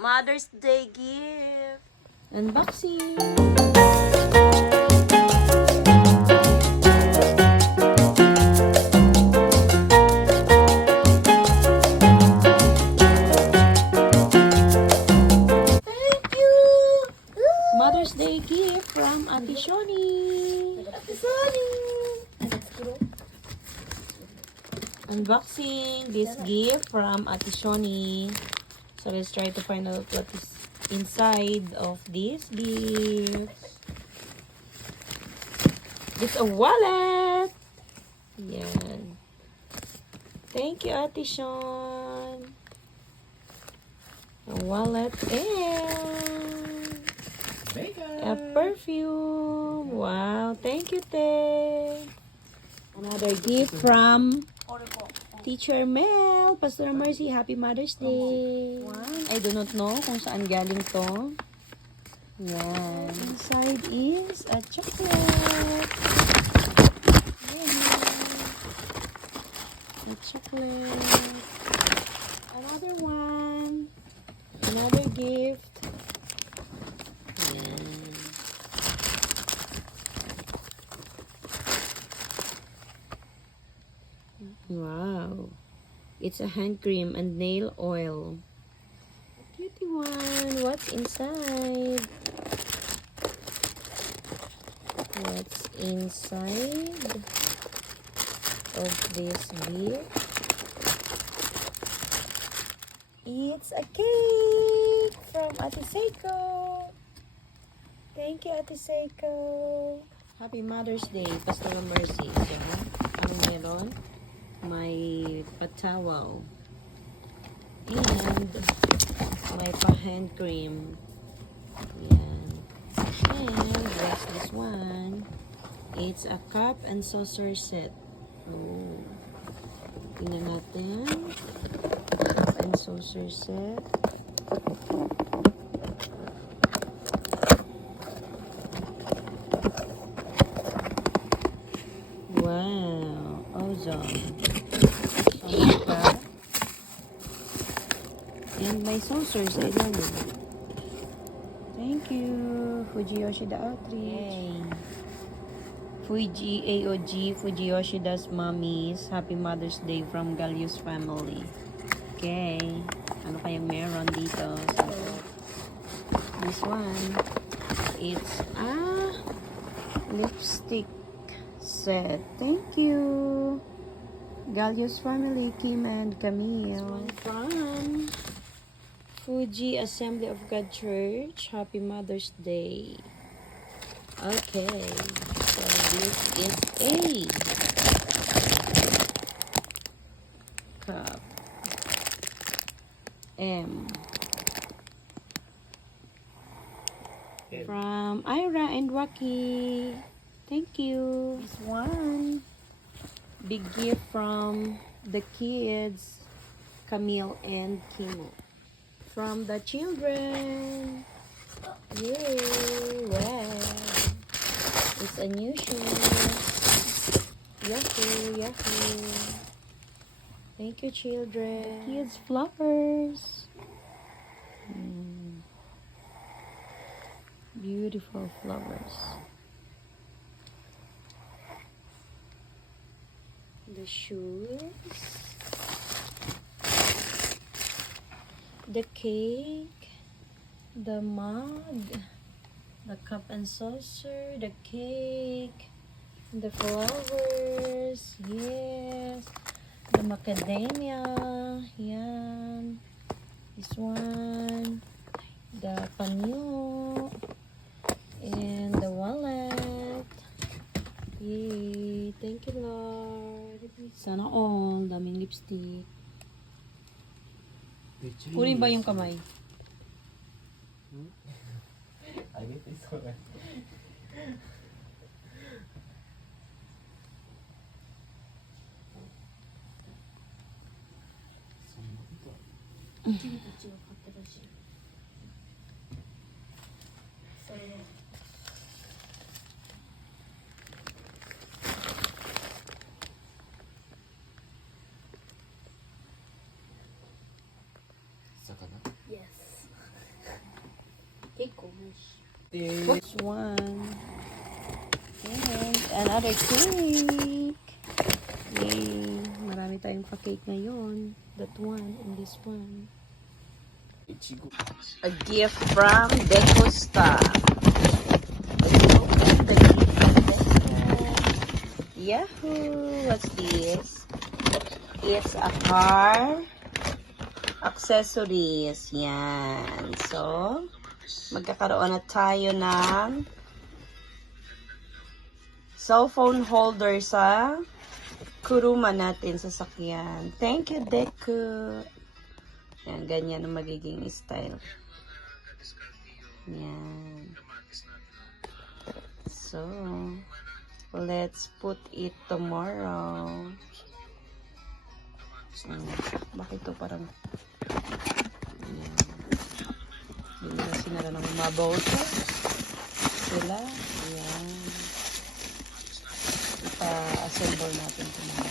Mother's Day gift. Unboxing. Thank you. Mother's Day gift from Ate Shoni. Ate Shoni. Unboxing this gift from Ate Shoni. So let's try to find out what is inside of this gift. It's a wallet. Yan. Thank you, Ate Shon. A wallet and a perfume. Wow. Thank you, Te. Another gift from Teacher Mel. Pastor Mercy, Happy Mother's Day. I do not know kung saan galing to. Yan. Inside is a chocolate. A chocolate. Another one. Another gift. Yan. Wow. It's a hand cream and nail oil. Cutie one. What's inside? What's inside of this gift? It's a cake from Ate Seiko. Thank you, Ate Seiko. Happy Mother's Day, Pastor Mercy. So, ano meron? May patawaw. And may pa-hand cream. Yan. And what's this one? It's a cup and saucer set. Oh. Tingnan natin. Cup and saucer set. Wow. Awesome. Cup. And my saucers, I love it. Thank you, Fuji Yoshida Outreach. Fuji AOG, Fuji Yoshida's mommies. Happy Mother's Day from Galius family. Okay. Ano kayang meron dito? So, this one, it's a lipstick set. Thank you. Galius family, Kim and Camille. From Fuji Assembly of God Church. Happy Mother's Day. Okay. So this is a cup. M. From Ira and Waki. Thank you. This one. Big gift from the kids, Camille and Kimo. From the children. Yay! Wow! It's a new shoes. Yahoo! Yahoo! Thank you, children. Kids flowers. Beautiful flowers. The shoes. The cake, the mug, the cup and saucer, the cake, the flowers, yes, the macadamia, yan, this one, the panyo, and the wallet. Yay, thank you, Lord. Sana all, daming lipstick. Kunin ba yung kamay? I get this one. Yes. What's one? And another cake. Yay! Marami tayong pa-cake ngayon. That one and this one. Ichigo. A gift from Decosta. Let's open the gift from Deco. Yahoo! What's this? It's a car accessories. Yan. So, magkakaroon na tayo ng cellphone holder sa kuruma natin sa sakyan. Thank you, Deco. Yan, ganyan ang magiging style. Yan. So, let's put it tomorrow. Bakit to parang yan. Hindi nila sinara ng mga boses. Sila. Yan. Ipa-assemble natin tomorrow.